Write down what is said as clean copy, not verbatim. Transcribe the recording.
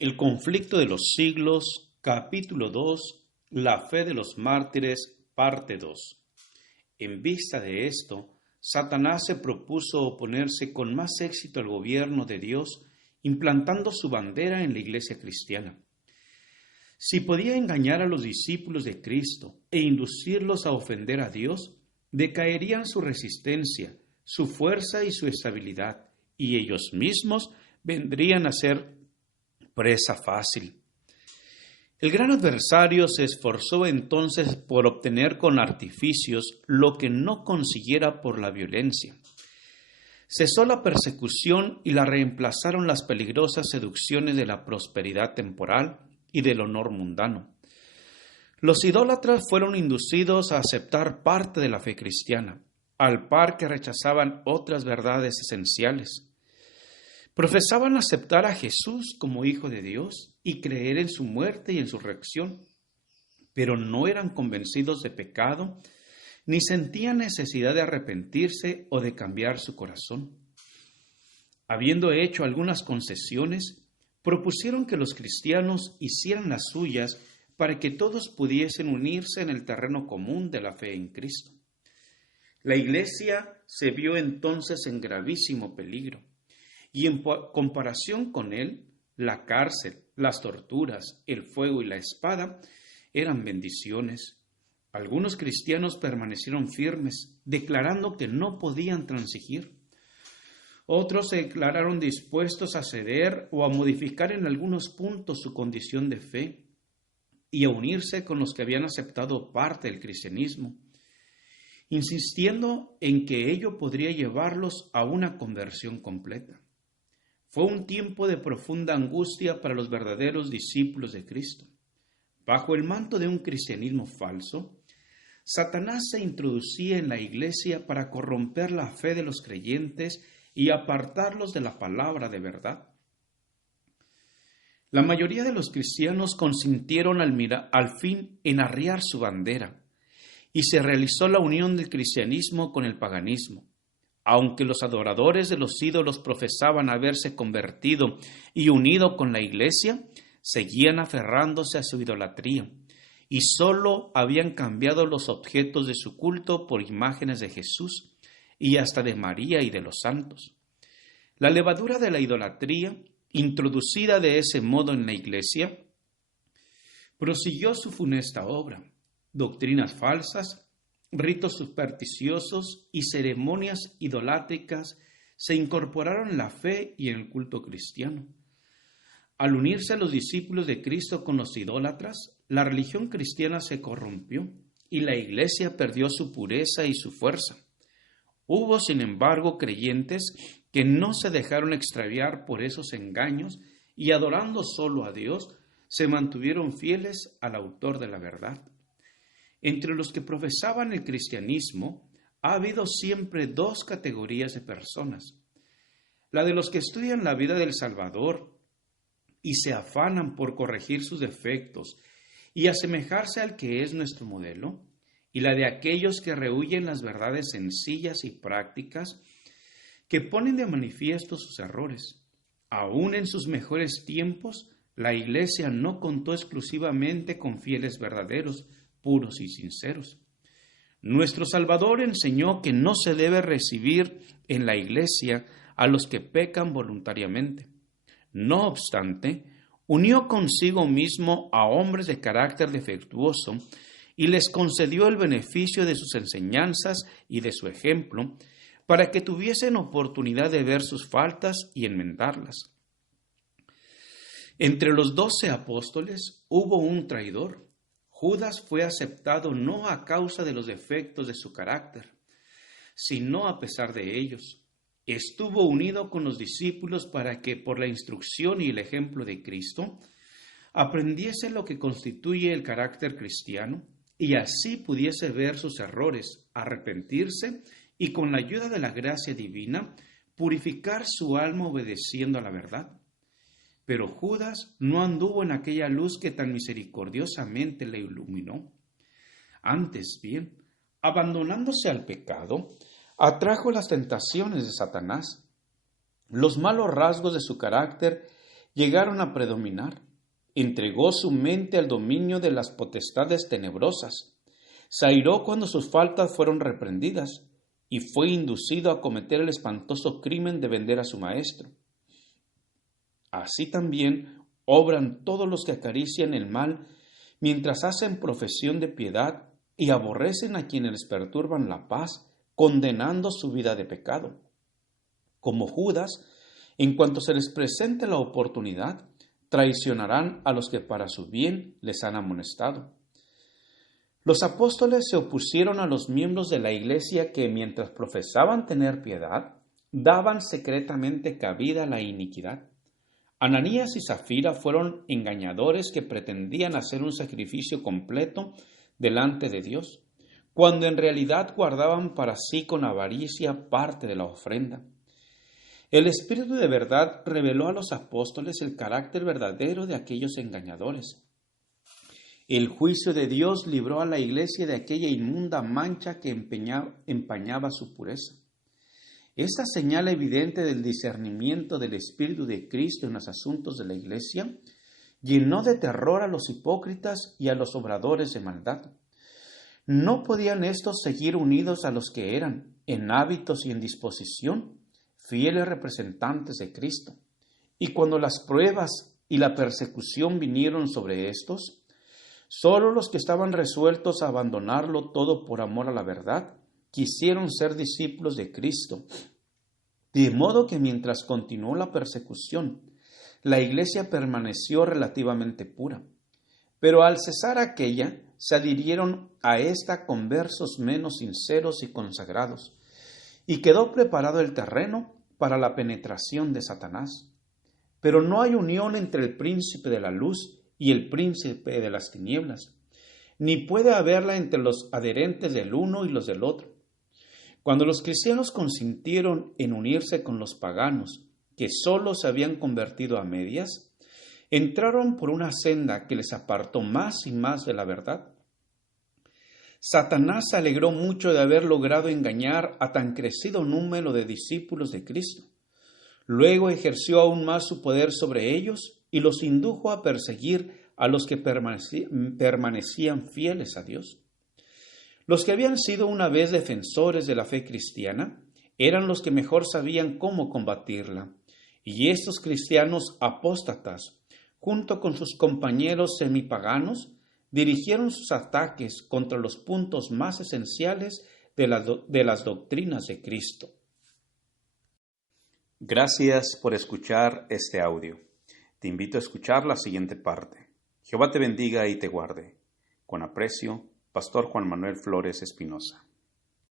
El conflicto de los siglos, capítulo 2, la fe de los mártires, parte 2. En vista de esto, Satanás se propuso oponerse con más éxito al gobierno de Dios, implantando su bandera en la iglesia cristiana. Si podía engañar a los discípulos de Cristo e inducirlos a ofender a Dios, decaerían su resistencia, su fuerza y su estabilidad, y ellos mismos vendrían a ser presa fácil. El gran adversario se esforzó entonces por obtener con artificios lo que no consiguiera por la violencia. Cesó la persecución y la reemplazaron las peligrosas seducciones de la prosperidad temporal y del honor mundano. Los idólatras fueron inducidos a aceptar parte de la fe cristiana, al par que rechazaban otras verdades esenciales. Profesaban aceptar a Jesús como Hijo de Dios y creer en su muerte y en su resurrección, pero no eran convencidos de pecado, ni sentían necesidad de arrepentirse o de cambiar su corazón. Habiendo hecho algunas concesiones, propusieron que los cristianos hicieran las suyas para que todos pudiesen unirse en el terreno común de la fe en Cristo. La Iglesia se vio entonces en gravísimo peligro, y en comparación con él, la cárcel, las torturas, el fuego y la espada eran bendiciones. Algunos cristianos permanecieron firmes, declarando que no podían transigir. Otros se declararon dispuestos a ceder o a modificar en algunos puntos su condición de fe y a unirse con los que habían aceptado parte del cristianismo, insistiendo en que ello podría llevarlos a una conversión completa. Fue un tiempo de profunda angustia para los verdaderos discípulos de Cristo. Bajo el manto de un cristianismo falso, Satanás se introducía en la iglesia para corromper la fe de los creyentes y apartarlos de la palabra de verdad. La mayoría de los cristianos consintieron al fin en arriar su bandera, y se realizó la unión del cristianismo con el paganismo. Aunque los adoradores de los ídolos profesaban haberse convertido y unido con la iglesia, seguían aferrándose a su idolatría y solo habían cambiado los objetos de su culto por imágenes de Jesús y hasta de María y de los santos. La levadura de la idolatría, introducida de ese modo en la iglesia, prosiguió su funesta obra. Doctrinas falsas, ritos supersticiosos y ceremonias idolátricas se incorporaron en la fe y en el culto cristiano. Al unirse a los discípulos de Cristo con los idólatras, la religión cristiana se corrompió y la iglesia perdió su pureza y su fuerza. Hubo, sin embargo, creyentes que no se dejaron extraviar por esos engaños y, adorando solo a Dios, se mantuvieron fieles al autor de la verdad. Entre los que profesaban el cristianismo ha habido siempre dos categorías de personas: la de los que estudian la vida del Salvador y se afanan por corregir sus defectos y asemejarse al que es nuestro modelo, y la de aquellos que rehuyen las verdades sencillas y prácticas que ponen de manifiesto sus errores. Aún en sus mejores tiempos, la Iglesia no contó exclusivamente con fieles verdaderos, puros y sinceros. Nuestro Salvador enseñó que no se debe recibir en la iglesia a los que pecan voluntariamente. No obstante, unió consigo mismo a hombres de carácter defectuoso y les concedió el beneficio de sus enseñanzas y de su ejemplo para que tuviesen oportunidad de ver sus faltas y enmendarlas. Entre los 12 apóstoles hubo un traidor. Judas fue aceptado no a causa de los defectos de su carácter, sino a pesar de ellos. Estuvo unido con los discípulos para que, por la instrucción y el ejemplo de Cristo, aprendiese lo que constituye el carácter cristiano y así pudiese ver sus errores, arrepentirse y, con la ayuda de la gracia divina, purificar su alma obedeciendo a la verdad. Pero Judas no anduvo en aquella luz que tan misericordiosamente le iluminó. Antes bien, abandonándose al pecado, atrajo las tentaciones de Satanás. Los malos rasgos de su carácter llegaron a predominar. Entregó su mente al dominio de las potestades tenebrosas. Se airó cuando sus faltas fueron reprendidas y fue inducido a cometer el espantoso crimen de vender a su maestro. Así también obran todos los que acarician el mal mientras hacen profesión de piedad y aborrecen a quienes les perturban la paz, condenando su vida de pecado. Como Judas, en cuanto se les presente la oportunidad, traicionarán a los que para su bien les han amonestado. Los apóstoles se opusieron a los miembros de la iglesia que, mientras profesaban tener piedad, daban secretamente cabida a la iniquidad. Ananías y Zafira fueron engañadores que pretendían hacer un sacrificio completo delante de Dios, cuando en realidad guardaban para sí con avaricia parte de la ofrenda. El Espíritu de verdad reveló a los apóstoles el carácter verdadero de aquellos engañadores. El juicio de Dios libró a la iglesia de aquella inmunda mancha que empañaba su pureza. Esta señal evidente del discernimiento del Espíritu de Cristo en los asuntos de la iglesia llenó de terror a los hipócritas y a los obradores de maldad. No podían estos seguir unidos a los que eran, en hábitos y en disposición, fieles representantes de Cristo. Y cuando las pruebas y la persecución vinieron sobre estos, solo los que estaban resueltos a abandonarlo todo por amor a la verdad quisieron ser discípulos de Cristo. De modo que mientras continuó la persecución, la iglesia permaneció relativamente pura. Pero al cesar aquella, se adhirieron a esta conversos menos sinceros y consagrados, y quedó preparado el terreno para la penetración de Satanás. Pero no hay unión entre el príncipe de la luz y el príncipe de las tinieblas, ni puede haberla entre los adherentes del uno y los del otro. Cuando los cristianos consintieron en unirse con los paganos, que sólo se habían convertido a medias, entraron por una senda que les apartó más y más de la verdad. Satanás se alegró mucho de haber logrado engañar a tan crecido número de discípulos de Cristo. Luego ejerció aún más su poder sobre ellos y los indujo a perseguir a los que permanecían fieles a Dios. Los que habían sido una vez defensores de la fe cristiana eran los que mejor sabían cómo combatirla, y estos cristianos apóstatas, junto con sus compañeros semipaganos, dirigieron sus ataques contra los puntos más esenciales de las doctrinas de Cristo. Gracias por escuchar este audio. Te invito a escuchar la siguiente parte. Jehová te bendiga y te guarde. Con aprecio, Pastor Juan Manuel Flores Espinosa.